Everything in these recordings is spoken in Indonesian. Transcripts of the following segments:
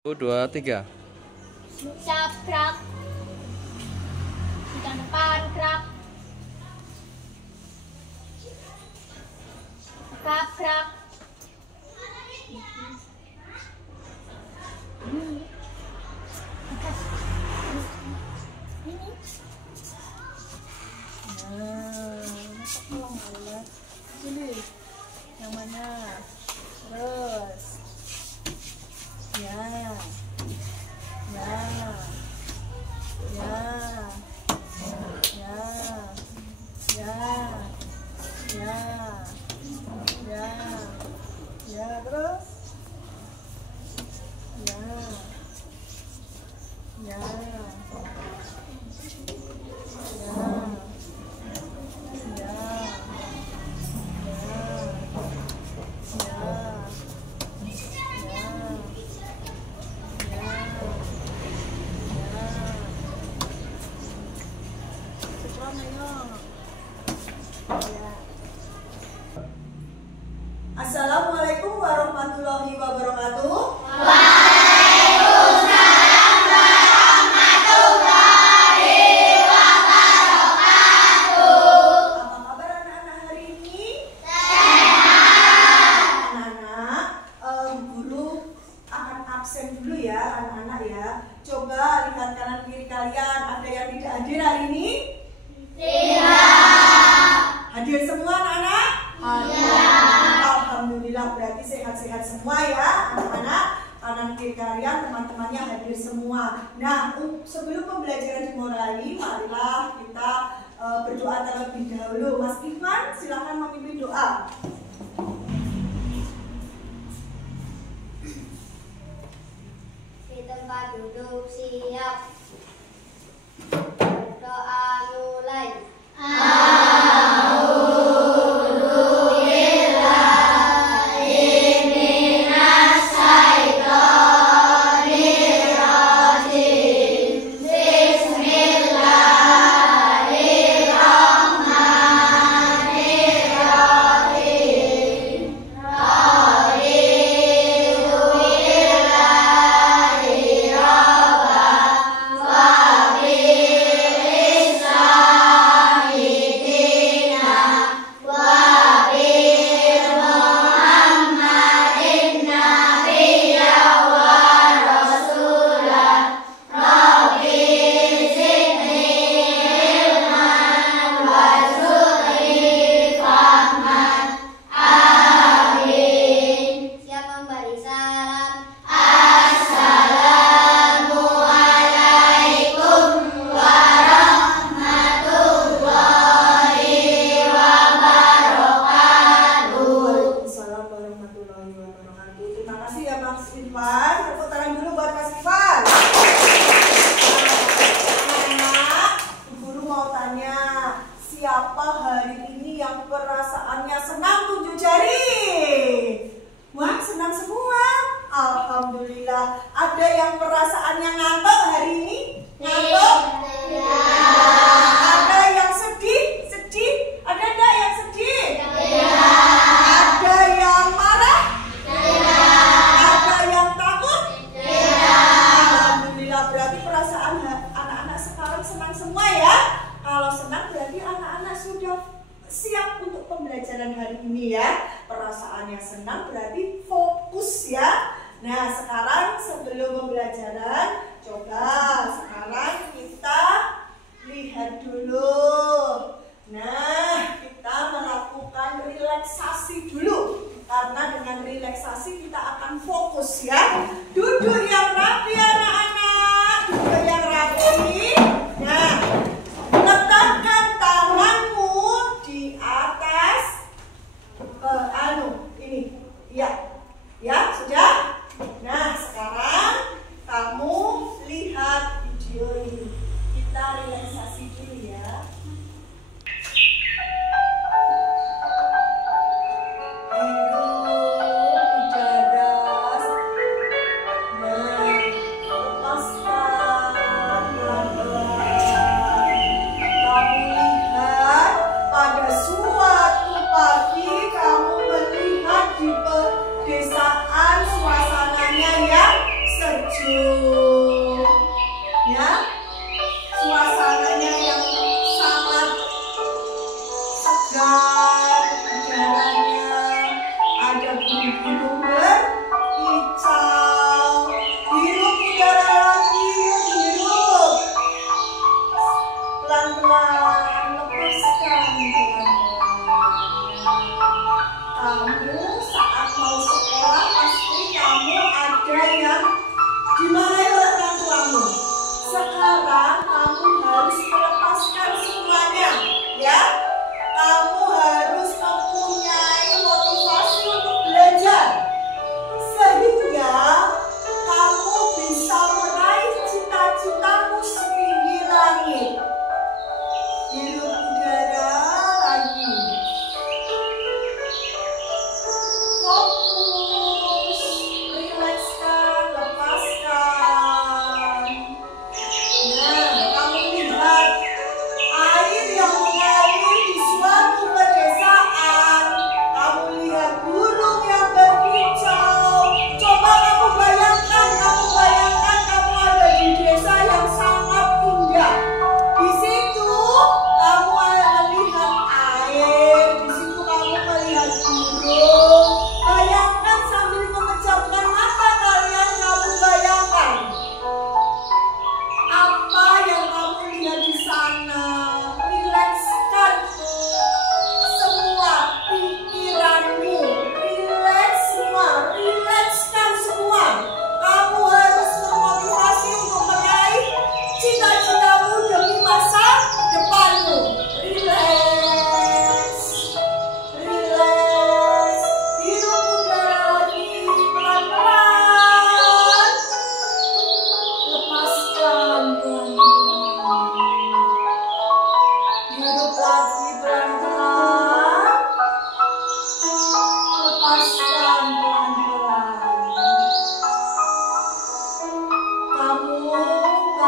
1, 2, 3. Siap, gerak. Di depan, gerak. Gerak, gerak. Ini. Atas. Ini. Masa pulang malas. Sini. Yang mana? Terus. Ya. Ya. Ya. Ya. Ya. Ya. Ya. Ya, terus. Ya. Ya. Assalamualaikum warahmatullahi wabarakatuh. Waalaikumsalam warahmatullahi wabarakatuh. Apa kabar anak-anak hari ini? Sehat. Anak-anak, guru akan absen dulu ya anak-anak ya. Coba lihat kanan kiri kalian, ada yang tidak hadir hari ini? Tidak. Hadir semua anak-anak? Iya. Alhamdulillah, berarti sehat-sehat semua ya anak-anak. Kanan kiri kalian teman-temannya hadir semua. Nah, sebelum pembelajaran dimulai, marilah kita berdoa terlebih dahulu. Mas Iman, silahkan memimpin doa. Di tempat duduk siap. Berdoa mulai. Siap memberi salam. Assalamualaikum warahmatullahi wabarakatuh. Waalaikumsalam warahmatullahi wabarakatuh. Terima kasih ya Mas Irfan. Tepuk tangan dulu buat Mas Irfan. Anak-anak, guru mau tanya, siapa hari ini yang perasaannya senang tunjuk jari? Wah, senang semua. Alhamdulillah. Ada yang perasaannya ngantuk hari ini? Ngantuk? Ada yang sedih? Sedih? Ada enggak yang sedih? Ada yang marah? Ada yang takut? Alhamdulillah, berarti perasaan anak-anak sekarang senang semua ya. Kalau senang berarti anak-anak sudah siap untuk pembelajaran hari ini ya. Perasaannya senang berarti fokus ya. Nah, sekarang sebelum pembelajaran, coba sekarang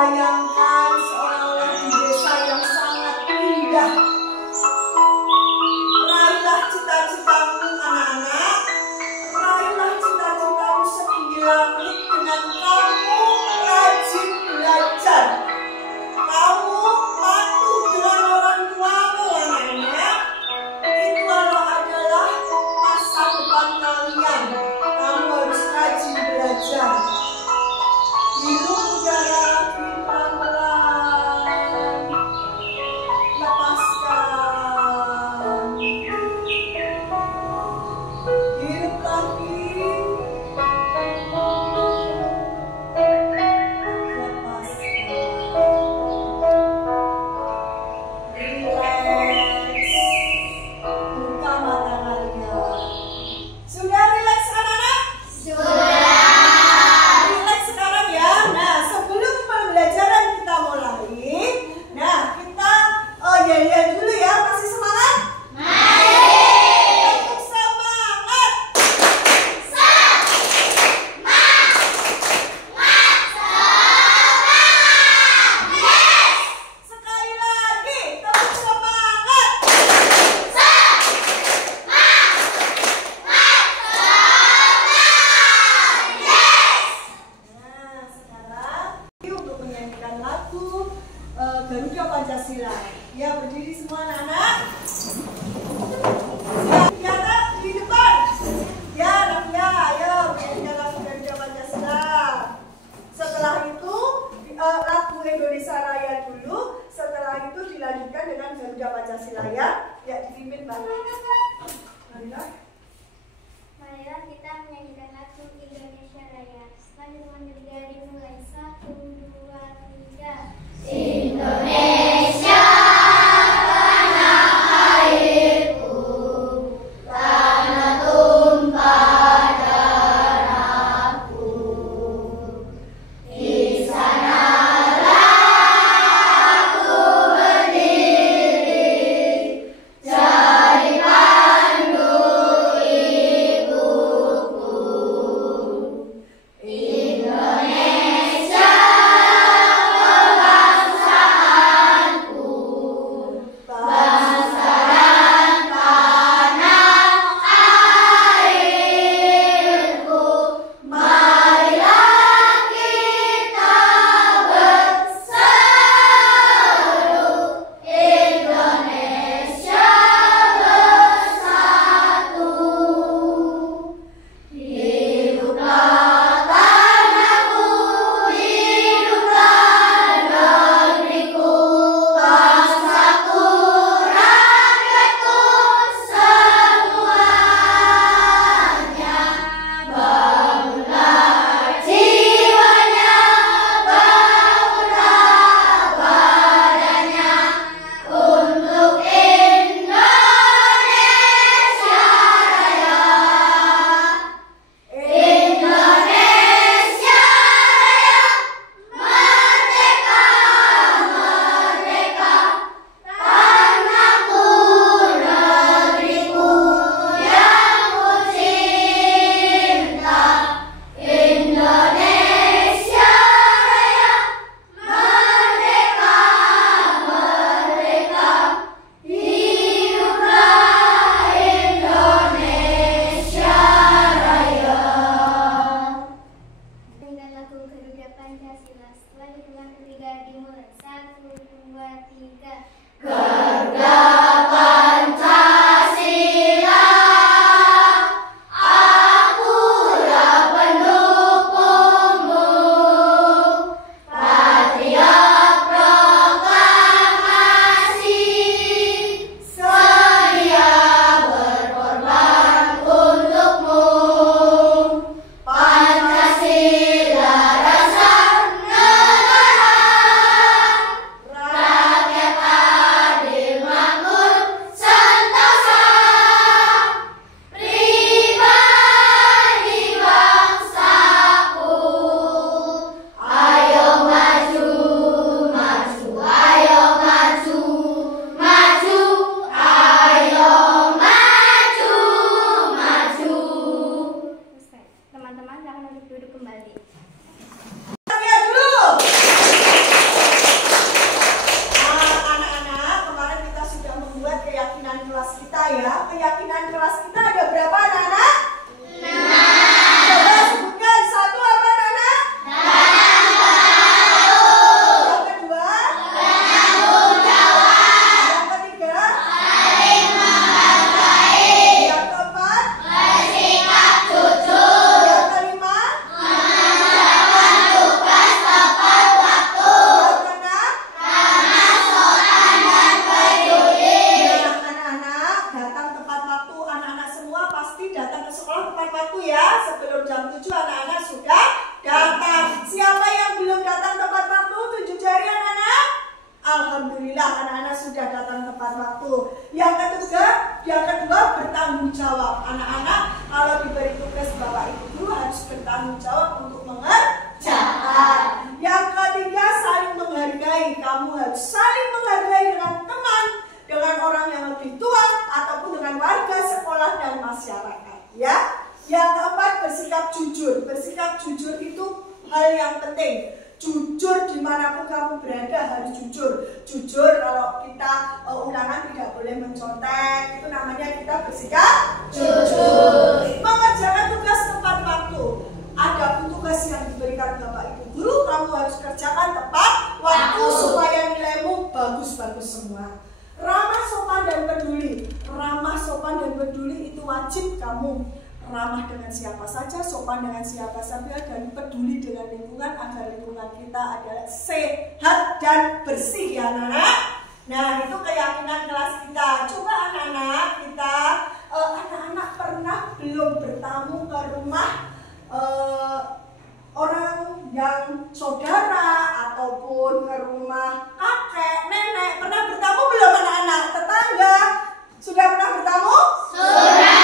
Bayangkan seolah-olah di desa yang sangat indah. Raihlah cita-citamu anak-anak. Raihlah cita-citamu setinggi langit dengan kamu rajin belajar. Kamu patuh dengan orang tuamu anak-anak. Itu adalah masa depan kalian. Kamu harus rajin belajar. Hirup udara pelan-pelan. Lepaskan. Hirup lagi. Lepaskan. Relax. Buka mata kalian. Sudah relax anak-anak? Relax sekarang ya. Nah, sebelum pembelajaran kita mulai, nah kita yel-yel dulu ya. Masih semangat? Untuk semangat. Sekali lagi, tepuk semangat. Nah, sekarang yuk untuk menyanyikan lagu Garuda Pancasila. Ya, berdiri semua anak-anak. Siap di depan. Ya, anaknya, ayo menyanyikan lagu Garuda Pancasila. Setelah itu lagu Indonesia Raya dulu. Setelah itu dilanjutkan dengan Garuda Pancasila ya. Ya, dipimpin Mbak. Marilah. Marilah kita menyanyikan lagu Indonesia Raya. Selanjutnya dari mulai 1, 2, 3. Indonesia tanah airku, tanah tumpah darahku. Di sanalah aku berdiri, jadi pandu ibuku. Indonesia kebangsaanku, bangsa dan tanah airku. Marilah kita berseru, Indonesia bersatu. Hiduplah tanahku, hiduplah negeriku, bangsaku, rakyatku semuanya. Bangunlah jiwanya, bangunlah badannya untuk Indonesia Raya. Indonesia Raya, merdeka, merdeka, tanahku, negeriku yang ku cinta. Indonesia Raya, merdeka, merdeka, hiduplah Indonesia Raya. Dengan lagu Garuda Pancasila. Selanjutnya ketiga dimulai 1, 2, 3. Garuda Pancasila, akulah pendukungmu. Patriot proklamasi, sedia berkorban untukmu. Pancasila dasar negara, rakyat hal yang penting. Jujur dimanapun kamu berada harus jujur. Jujur kalau kita ulangan tidak boleh mencontek. Itu namanya kita bersikap jujur. Mengerjakan tugas tepat waktu. Ada tugas yang diberikan Bapak Ibu guru, kamu harus kerjakan tepat waktu supaya nilaimu bagus-bagus semua. Ramah, sopan, dan peduli. Ramah, sopan, dan peduli itu wajib kamu. Ramah dengan siapa saja, sopan dengan siapa saja, dan peduli dengan lingkungan agar lingkungan kita adalah sehat dan bersih ya anak-anak. Nah itu keyakinan kelas kita. Coba anak-anak kita, anak-anak pernah belum bertamu ke rumah orang yang saudara ataupun ke rumah kakek, nenek? Pernah bertamu belum anak-anak? Tetangga? Sudah pernah bertamu? Sudah.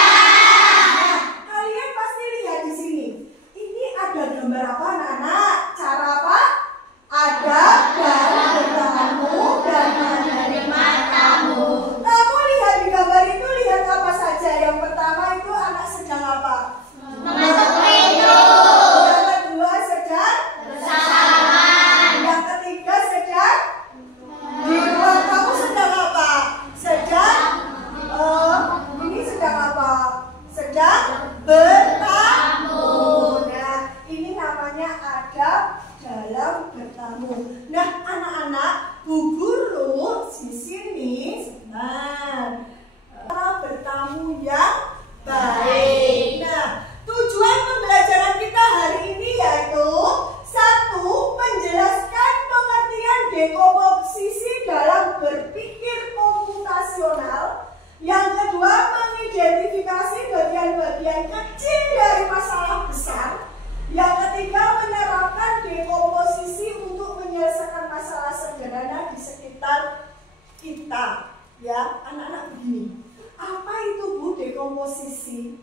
Kalian pasti lihat di sini. Ini ada gambar apa anak-anak? Cara apa? Ada dalam bertamu dan menerima tamu. Kamu lihat di gambar itu, lihat apa saja? Yang pertama itu anak sedang apa? Mengetuk pintu. Yang kedua sedang Bersalaman. Yang ketiga sedang di ruang tamu sedang apa? Sedang ini sedang apa? Sedang bertamu. Nah, ini namanya adab dalam bertamu. Nah, anak-anak, Bu Guru di sini sebentar bertamu yang baik. Nah, tujuan pembelajaran kita hari ini yaitu 1. Menjelaskan pengertian dekomposisi dalam berpikir komputasional. Yang kedua, mengidentifikasi bagian-bagian kecil dari masalah besar. Yang ketiga, menerapkan dekomposisi untuk menyelesaikan masalah sederhana di sekitar kita. Ya, anak-anak begini. Apa itu Bu dekomposisi?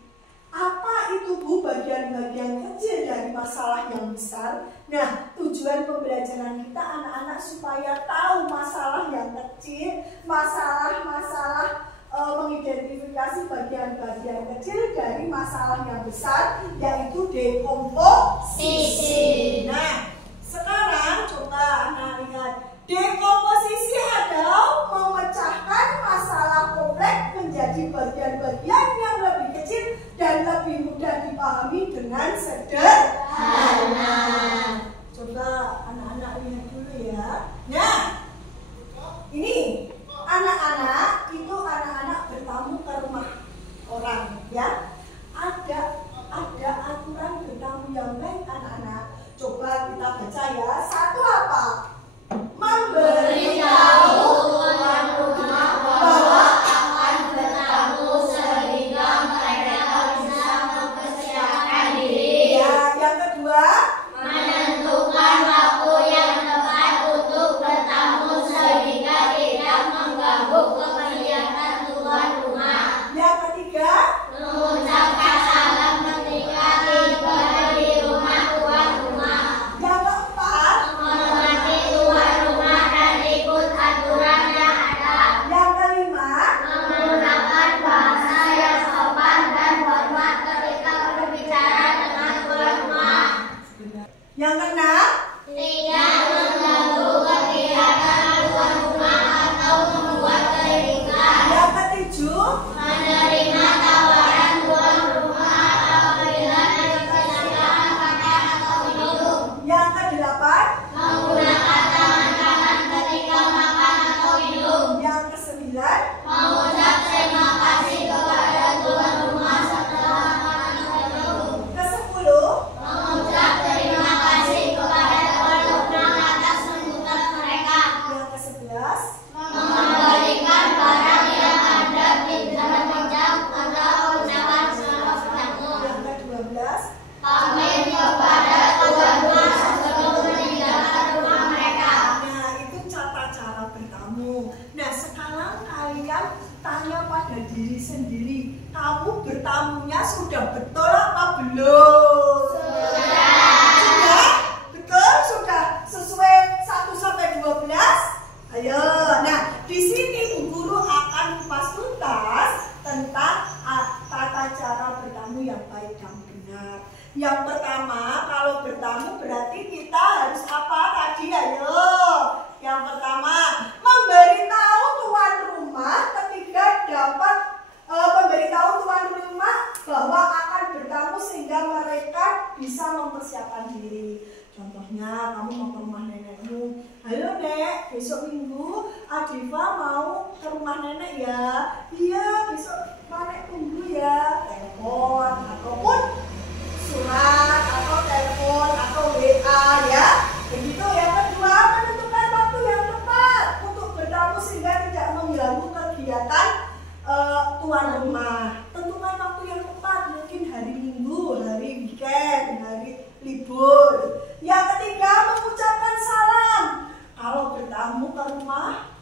Apa itu Bu bagian-bagian kecil dari masalah yang besar? Nah, tujuan pembelajaran kita anak-anak supaya tahu masalah yang kecil, masalah-masalah mengidentifikasi bagian-bagian kecil dari masalah yang besar, yaitu dekomposisi. Nah, sekarang coba anak lihat. Dekomposisi adalah memecahkan masalah kompleks menjadi bagian-bagian yang lebih kecil dan lebih mudah dipahami dengan sederhana. Coba anak-anak lihat dulu ya. Nah, ini anak-anak itu anak-anak bertamu ke rumah orang ya. Ada aturan bertamu yang baik anak-anak. Coba kita baca ya. 1 apa? Memberitahu tuan rumah bahwa akan bertamu sehingga mereka bisa mempersiapkan diri. Ya, yang kedua, Menentukan waktu yang tepat untuk bertamu sehingga tidak mengganggu kegiatan tuan rumah. yang ketiga, Mengucapkan salam ketika tiba di rumah tuan rumah. yang keempat, Menghormati tuan rumah dan ikut aturan yang ada. yang kelima, Menggunakan bahasa yang sopan dan hormat ketika berbicara dengan tuan rumah. yang keenam, Tidak mengganggu kegiatan tuan rumah atau membuat keributan. yang ketujuh, Menerima tawaran tuan rumah apabila dipersilakan makan atau minum. yang kedelapan, Menggunakan tangan ketika makan atau minum. yang kesembilan, Mengucap terima kasih kepada tuan rumah setelah makan atau minum. kesepuluh, Mengucap terima kasih kepada tuan rumah Nah, kamu mau ke rumah nenekmu. Halo Nek, besok Minggu Adifa mau ke rumah nenek ya. Iya, besok Nek tunggu ya. Telepon ataupun surat atau telepon atau WA ya. Begitu. Yang kedua, menentukan waktu yang tepat untuk bertamu sehingga tidak mengganggu kegiatan tuan rumah. Tentukan waktu yang tepat, mungkin hari Minggu, hari weekend, hari libur. Yang ketiga, mengucapkan salam. Kalau bertamu ke rumah,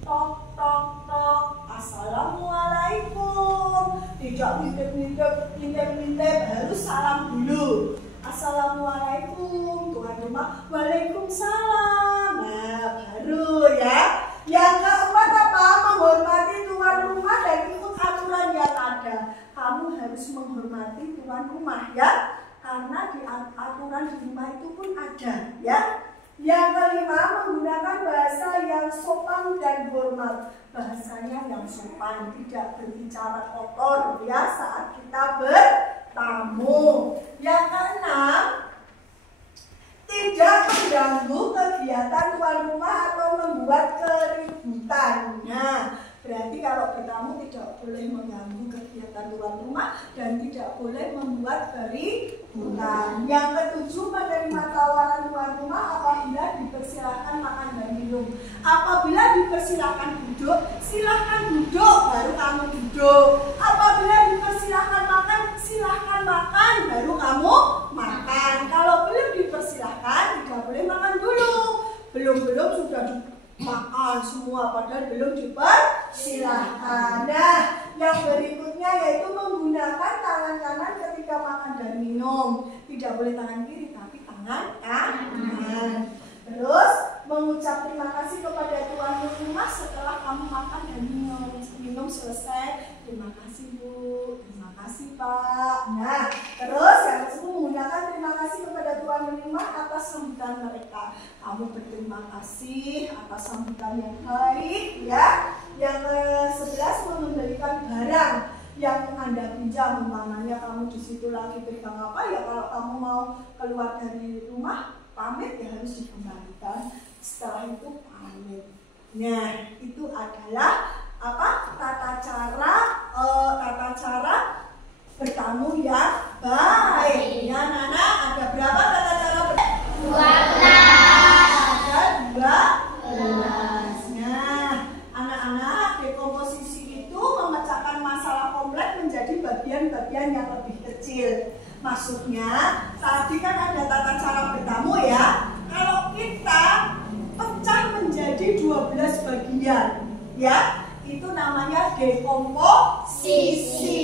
tok tok tok, assalamualaikum. Tidak ngintip, harus salam dulu. Assalamualaikum, tuan rumah. Waalaikumsalam. Nah, baru ya. Yang keempat apa? Menghormati tuan rumah dan ikut aturan yang ada. Kamu harus menghormati tuan rumah ya, karena di aturan di rumah itu pun ada ya. Yang kelima, menggunakan bahasa yang sopan dan hormat. Bahasanya yang sopan, tidak berbicara kotor ya saat kita bertamu. Yang keenam, tidak mengganggu kegiatan tuan rumah atau membuat keributan. Nah, berarti kalau bertamu tidak boleh mengganggu kegiatan tuan rumah dan tidak boleh membuat keributan. Yang ketujuh, menerima tawaran tuan rumah apabila dipersilakan makan dan minum. Apabila dipersilakan duduk, silahkan duduk, baru kamu duduk. Apabila dipersilakan makan, silahkan makan, baru kamu makan. Kalau belum dipersilakan, tidak boleh makan dulu. Belum sudah makan semua, padahal belum dipersilakan. Nah, yang berikutnya yaitu menggunakan tangan kanan ketika makan dan minum. Tidak boleh tangan kiri, tapi tangan kanan. Terus, mengucap terima kasih kepada tuan rumah setelah kamu makan dan minum selesai. Terima kasih Bu, terima kasih Pak. Nah, terus yang ke-10, menggunakan terima kasih kepada tuan rumah atas sambutan mereka. Kamu berterima kasih atas sambutan yang baik ya. Yang ke-11, mengembalikan barang yang Anda pinjam. Umpamanya kamu di situ lagi pegang apa ya, kalau kamu mau keluar dari rumah pamit ya harus dikembalikan. Setelah itu pamit. Nah, itu adalah apa? Tata cara bertamu yang baik. Ya, Nana, ada berapa tata cara bertamu? 12. Ada 12. Nah, anak-anak, dekomposisi itu memecahkan masalah kompleks menjadi bagian-bagian yang lebih kecil. Maksudnya, tadi kan ada tata cara bertamu ya. Kalau kita pecah menjadi 12 bagian, ya, itu namanya dekomposisi.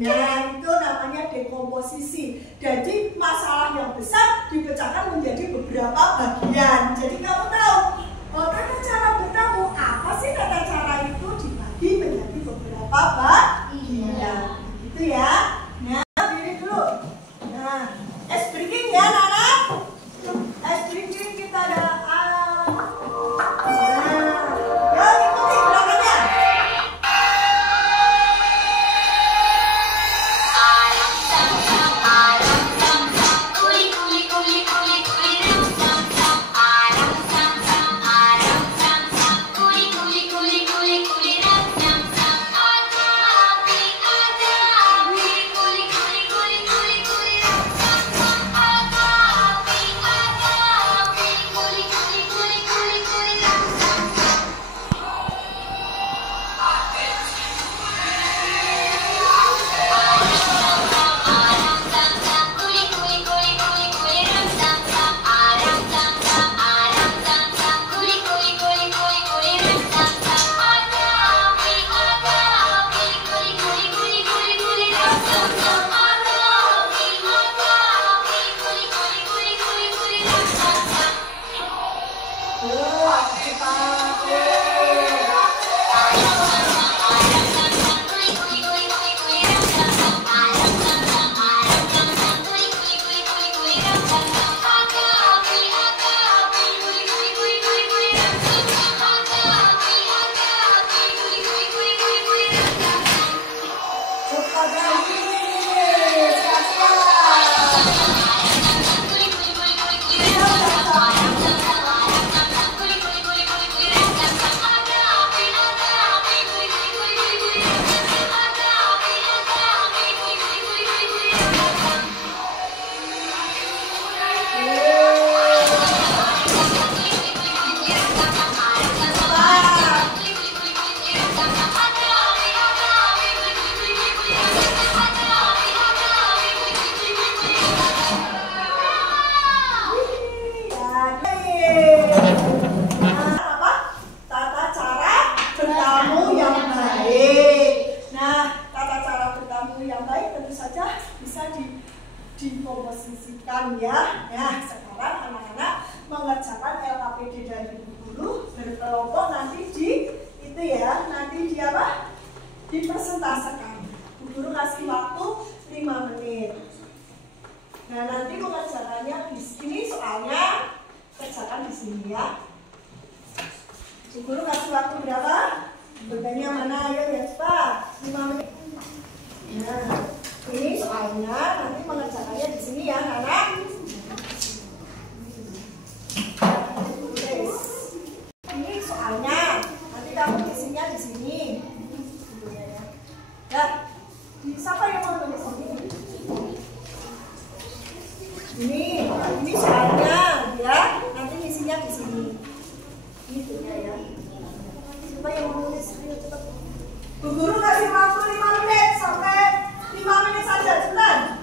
Nah, itu namanya dekomposisi. Jadi masalah yang besar dipecahkan menjadi beberapa bagian. Jadi kamu tahu, tata cara bertamu apa sih? Tata cara itu dibagi menjadi beberapa bagian. Gitu ya. Nah, diri dulu. Nah, ice breaking ya, Nana. Ice breaking kita ada alam. Nah, yuk ikuti gerakannya. Cepat lagi. sini ya. Si guru kasih waktu berapa? Bertanya mana? Ayo ya cepat. 5 menit. Nah, ini soalnya nanti mengerjakannya di sini ya, anak. Ini soalnya nanti kamu isinya di sini. Ya, siapa yang mau tulis ini? Ini soalnya ya, nanti isinya di sini. Gitu ya. Siapa yang mau tulis? Ayo cepat. Bu guru kasih waktu 5 menit sampai 5 menit saja, cepat.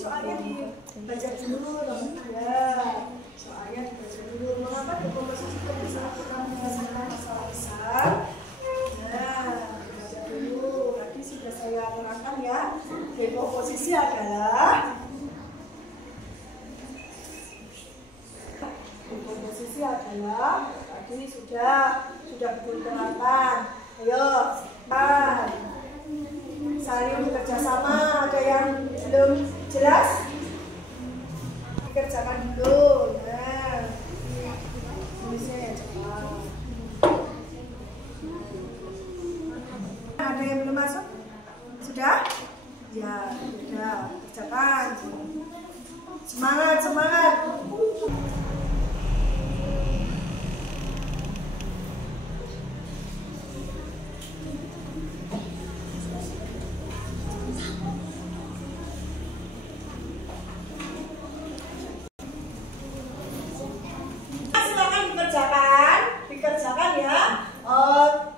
Soalnya dibaca dulu ya. Soalnya dibaca dulu. Mengapa dekomposisi itu bisa akan menyelesaikan masalah besar? Nah, dibaca dulu. Tadi sudah saya terangkan ya. Dekomposisi adalah tadi sudah betul terangkan. Ayo, saling bekerja sama. Ada yang belum jelas? Dikerjakan dulu. Nah, tulisnya ya cepat. Ada yang belum masuk? Sudah? Ya, sudah. Kerjakan. Semangat, semangat. Dikerjakan ya.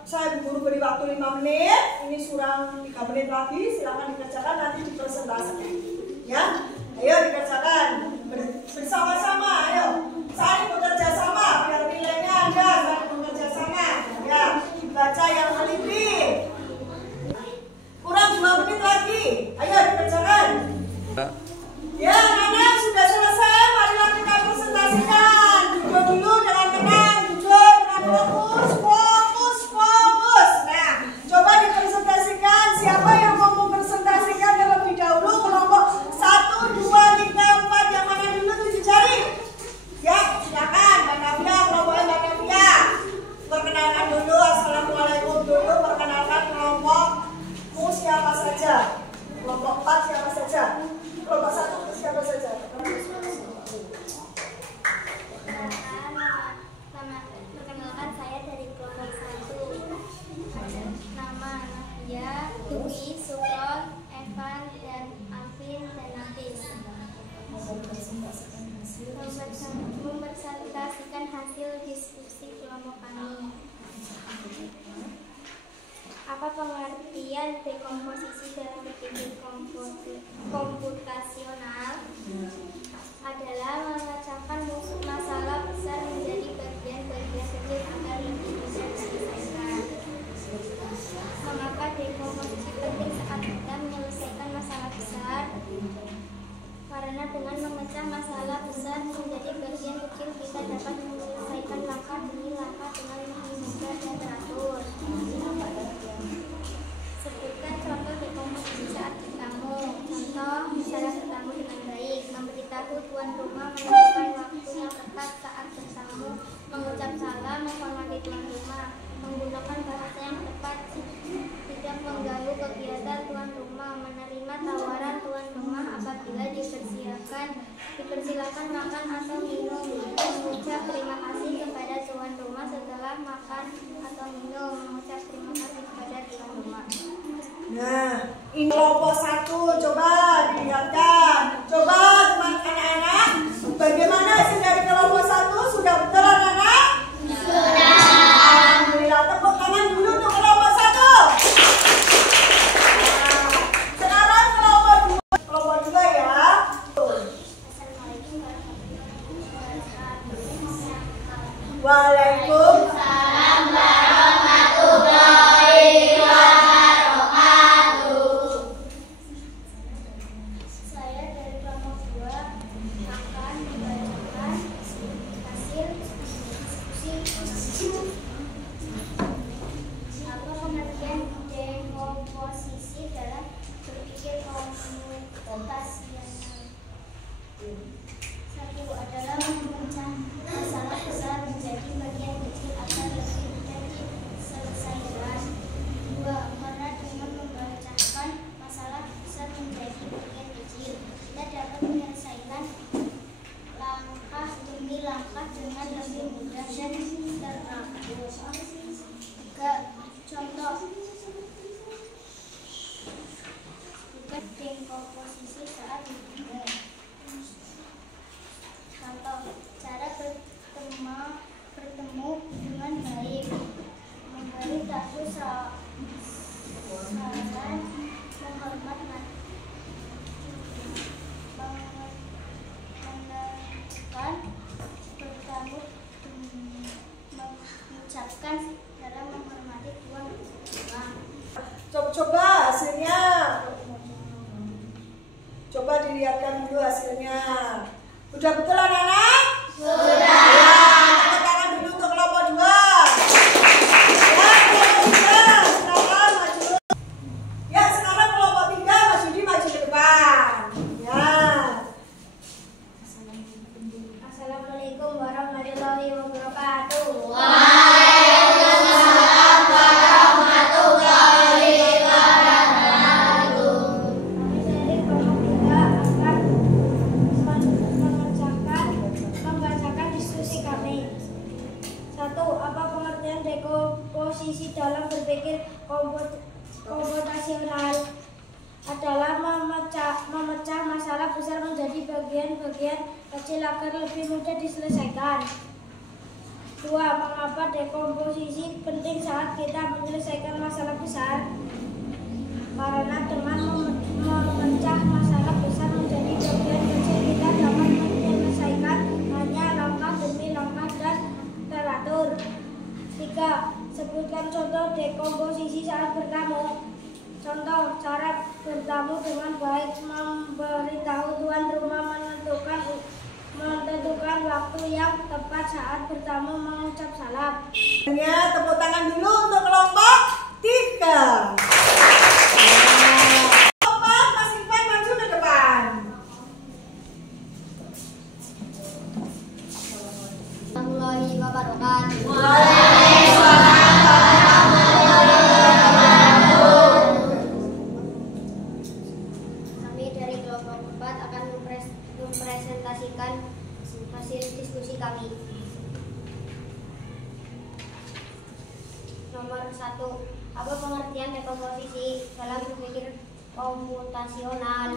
Saya guru beri waktu 5 menit. Ini kurang 3 menit lagi. Silakan dikerjakan, nanti dipresentasikan. Ya, ayo dikerjakan bersama-sama. Ayo, saling bekerja sama biar nilainya ada. Saling bekerja sama. Ya, baca yang teliti. Kurang 2 menit lagi. Ayo dikerjakan. Ya, anak-anak sudah selesai. Marilah kita presentasikan. Duduk dulu dengan tenang. Fokus. Nah, coba dipresentasikan. Siapa yang mau mempresentasikan terlebih dahulu? Kelompok 1, 2, 3, 4. Yang mana dulu 7 jari? Ya, silakan. Mbak Navia, kelompoknya Mbak Navia. Perkenalkan dulu. Assalamualaikum dulu. Perkenalkan kelompokmu siapa saja? Kelompok 4 siapa saja? Kelompok 1 siapa saja? Perkenalkan saya dari kelompok 1. Nama Navia, Dwi, Sukron, Evan, dan Alvin, dan Nafis. Mempresentasikan hasil diskusi kelompok kami. Apa pengertian dekomposisi dalam berpikir komputasional? Adalah memecahkan masalah besar menjadi bagian-bagian kecil agar lebih bisa diselesaikan. Mengapa dekomposisi penting saat kita menyelesaikan masalah besar? Karena dengan memecah masalah besar menjadi bagian kecil, kita dapat menyelesaikan langkah demi langkah dengan lebih mudah dan teratur. Sebutkan contoh dekomposisi saat bertamu. Contoh, cara bertamu dengan baik, memberitahu tuan rumah, menentukan waktu yang tepat saat bertamu, mengucap salam, menghormati tuan rumah, menggunakan bahasa yang tepat, tidak mengganggu kegiatan tuan rumah, menerima tawaran tuan rumah apabila dipersilakan makan atau minum, mengucap terima kasih kepada tuan rumah setelah makan atau minum, mengucap terima kasih kepada tuan rumah. Nah, ini kelompok 1, coba dilihatkan. Coba teman anak-anak, bagaimana hasil dari kelompok 1? Sudah betul anak-anak? Sudah. Alhamdulillah, tepuk tangan dulu untuk kelompok 1. Nah, sekarang kelompok 2. Kelompok 2 ya. Waalaikumsalam warahmatullahi wabarakatuh. pengertian dekomposisi dalam berpikir komputasional. 1 adalah memecah masalah besar menjadi bagian kecil agar lebih mudah diselesaikan. 2. Karena dengan memecahkan masalah besar menjadi bagian kecil, kita dapat menyelesaikan langkah demi langkah dengan lebih mudah dan teratur. 3. Contoh dekomposisi saat hidup. Contoh, cara bertemu dengan baik, memberi tahu saran, menghormat, menentukan, bertamu, mengucapkan dalam menghormati tuan rumah. Coba hasilnya. Coba dilihatkan dulu hasilnya. Udah betul anak-anak? Sudah. Tepuk tangan dulu untuk kelompok 2. Ya, kelompok 3. Silakan maju. Ya, sekarang kelompok 3 Mas Yudi maju ke depan. Ya. Assalamualaikum warahmatullahi wabarakatuh. Waalaikumsalam warahmatullahi wabarakatuh. Kami dari kelompok 3 akan membacakan diskusi kami. 1. Apa pengertian dekomposisi dalam berpikir komputasional? Adalah memecah masalah besar menjadi bagian-bagian kecil agar lebih mudah diselesaikan. 2. Mengapa dekomposisi penting saat kita menyelesaikan masalah besar? Karena dengan memecah masalah besar menjadi bagian kecil, kita dapat menyelesaikan hanya langkah demi langkah dan teratur. 3. Sebutkan contoh dekomposisi saat bertamu. Contoh, cara bertamu dengan baik, memberitahu tuan rumah, menentukan waktu yang tepat saat bertamu, mengucap salam. Tepuk tangan dulu untuk kelompok 3. Kelompok Mas Ivan maju ke depan. Warahmatullahi wabarakatuh. Kami dari kelompok 4 akan mempresentasikan hasil diskusi kami. Nomor 1. Apa pengertian dekomposisi dalam berpikir komputasional?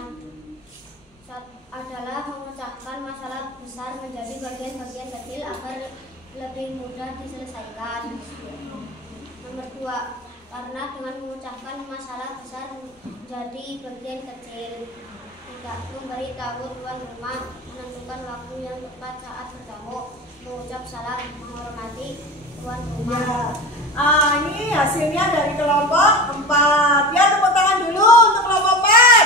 Adalah memecahkan masalah besar menjadi bagian-bagian kecil agar lebih mudah diselesaikan. Nomor 2. Karena dengan memecahkan masalah besar menjadi bagian kecil. 3. Memberi tahu tuan rumah, menentukan waktu yang tepat saat bertamu, mengucap salam, menghormati tuan rumah. Ya. Ini hasilnya dari kelompok 4. Ya, tepuk tangan dulu untuk kelompok 4.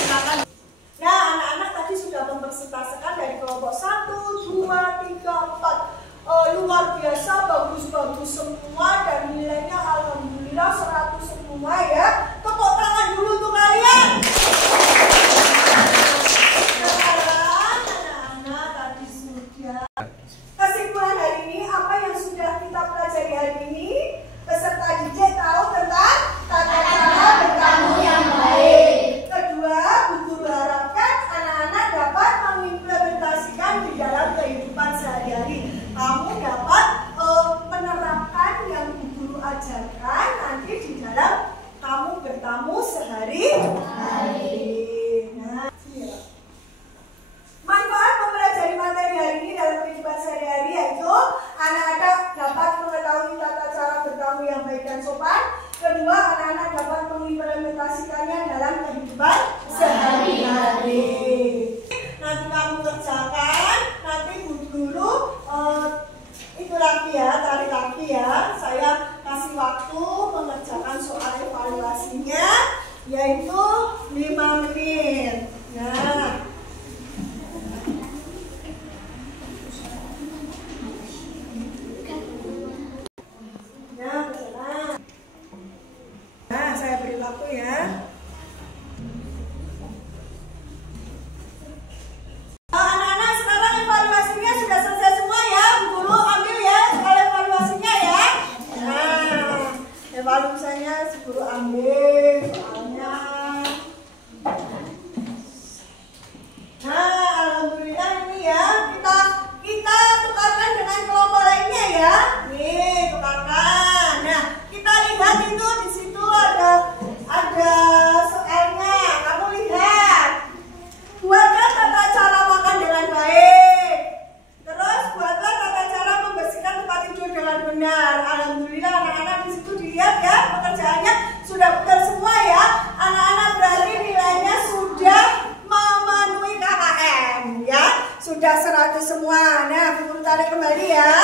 Silakan. Nah, anak-anak tadi sudah mempresentasikan dari kelompok 1, 2, 3, 4. Luar biasa, bagus-bagus semua dan nilainya alhamdulillah 100 semua ya. Tepuk tangan dulu untuk kalian. Sekarang anak-anak tadi sudah. Kesimpulan hari ini, apa yang sudah kita pelajari hari ini? Peserta didik tahu tentang tata cara bertamu yang baik. Kedua, Bu Guru harapkan anak-anak dapat mengimplementasikan di dalam kehidupan sehari-hari. Kamu dapat menerapkan yang Bu Guru ajarkan nanti di dalam kamu bertamu sehari-hari. Nah, iya. Manfaat mempelajari materi hari ini dalam kehidupan sehari-hari yaitu anak-anak dapat mengetahui tata cara bertamu yang baik dan sopan. Kedua, anak-anak dapat mengimplementasikannya dalam kehidupan sehari-hari. Nanti kamu kerjakan, nanti Bu Guru itu lagi ya, tarik lagi ya. Saya kasih waktu mengerjakan soal evaluasinya yaitu 5 menit. Ya. Nah, pulsanya si guru ambil soalnya. Nah, alhamdulillah ini ya kita tukarkan dengan kelompok lainnya ya. Nih, tukarkan. Nah, kita lihat itu di situ ada soalnya. Kamu lihat. Buatlah tata cara makan dengan baik. Terus buatlah tata cara membersihkan tempat tidur dengan benar. Alhamdulillah anak-anak di situ dilihat ya pekerjaannya sudah betul semua ya. Anak-anak berarti nilainya sudah memenuhi KKM ya. Sudah 100 semua. Nah, guru tarik kembali ya.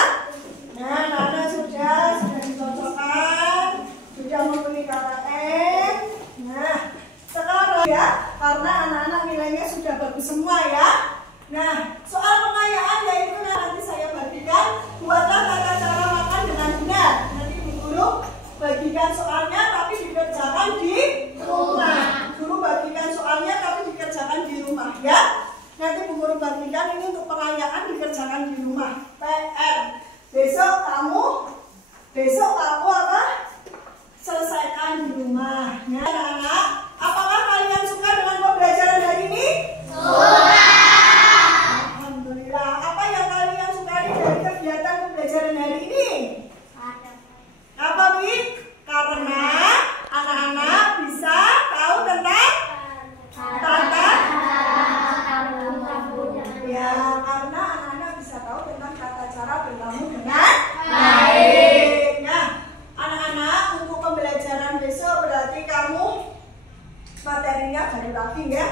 Nah, anak-anak sudah dicocokkan, sudah memenuhi KKM. Nah, sekarang ya, karena anak-anak nilainya sudah bagus semua ya. Nah, soal pengayaan yaitu nanti saya bagikan. Buatlah tata cara makan dengan benar. Nanti Bu Guru bagikan soalnya tapi dikerjakan di rumah. Guru bagikan soalnya tapi dikerjakan di rumah ya. Nanti Bu Guru bagikan ini untuk pengayaan dikerjakan di rumah. PR. Besok kamu apa? Selesaikan di rumah. Nah, anak-anak, apakah kalian suka dengan pembelajaran hari ini? Alhamdulillah. Apa yang kalian sukai dari kegiatan pembelajaran hari ini? Apa, Bi? Karena anak-anak bisa tahu tentang tata. Ya, karena anak-anak bisa tahu tentang tata cara bertamu dengan baik. Nah, anak-anak untuk pembelajaran besok berarti kamu materinya baru lagi ya.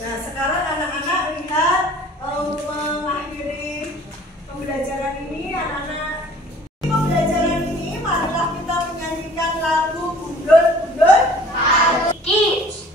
Nah, sekarang anak-anak lihat mengakhiri pembelajaran ini. Anak-anak pembelajaran ini marilah kita menyanyikan lagu Gundul-Gundul Kids.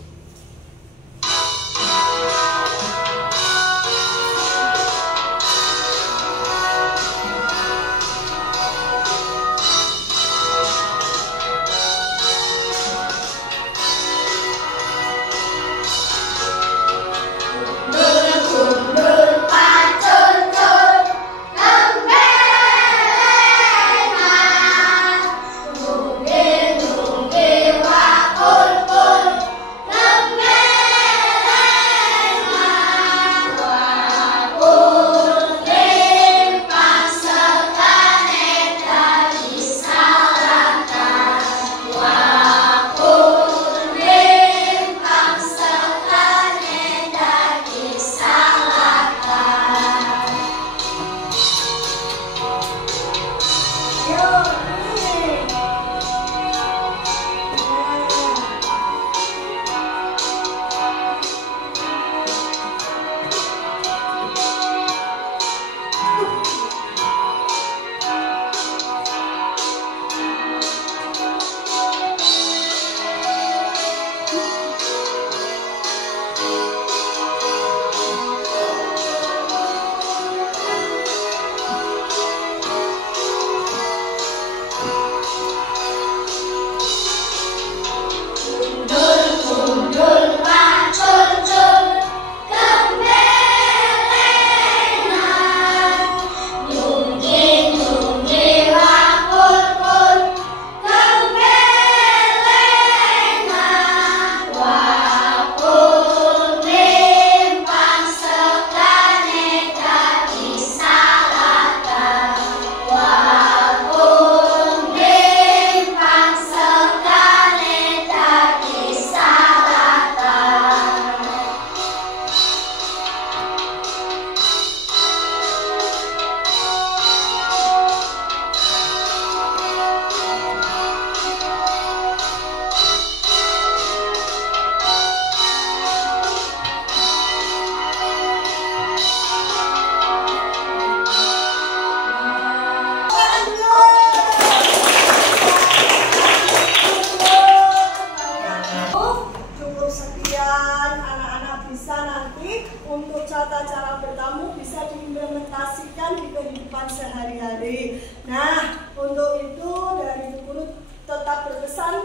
sehari-hari. Nah, untuk itu dari Bu Guru tetap berpesan,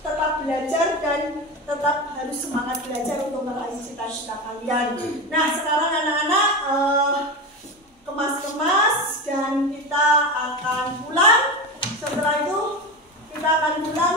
tetap belajar dan tetap harus semangat belajar untuk meraih cita-cita kalian. Nah, sekarang anak-anak kemas-kemas dan kita akan pulang. Setelah itu kita akan pulang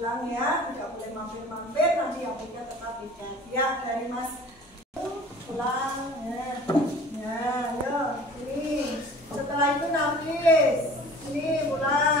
pulang ya, tidak boleh mampir-mampir, nanti rambutnya tetap dicat. Ya, dari Mas pulang ya. Ya, ayo sini. Setelah itu nangis. Ini pulang.